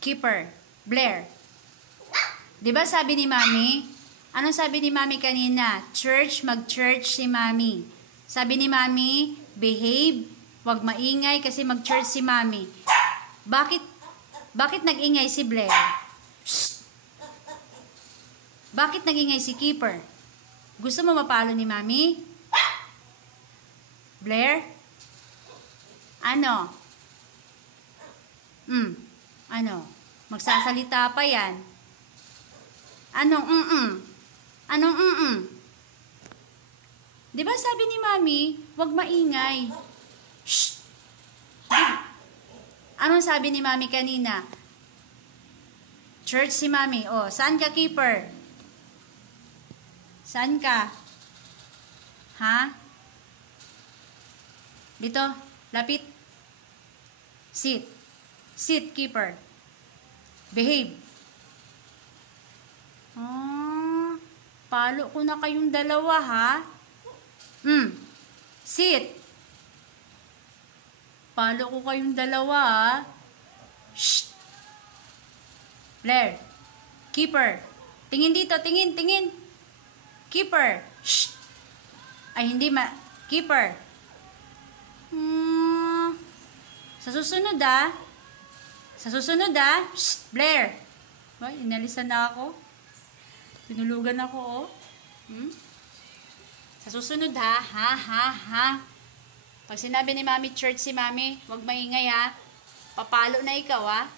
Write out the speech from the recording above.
Keeper. Blair. Diba sabi ni Mami? Anong sabi ni Mami kanina? Church, mag-church si Mami. Sabi ni Mami, behave, wag maingay kasi mag-church si Mami. Bakit nag-ingay si Blair? Shh. Bakit nag-ingay si Keeper? Gusto mo mapalo ni Mami? Blair? Ano? Ano? Magsasalita pa yan. Anong Anong Diba sabi ni Mami, wag maingay. Shh! Anong sabi ni Mami kanina? Church si Mami. Oh, saan ka, Keeper? Saan ka? Ha? Dito, lapit. Sit. Sit, Keeper. Behave. Palo ko na kayong dalawa, ha? Sit. Palo ko kayong dalawa, ha? Shh. Blair. Keeper. Tingin dito, tingin. Keeper. Shh. Ay, hindi Keeper. Sa susunod, Shh. Blair. Ay, inalisan na ako. Tinulugan ako, oh. Sa susunod, ha? Pag sinabi ni Mami, church si Mami, wag maingay, ha? Papalo na ikaw, ha?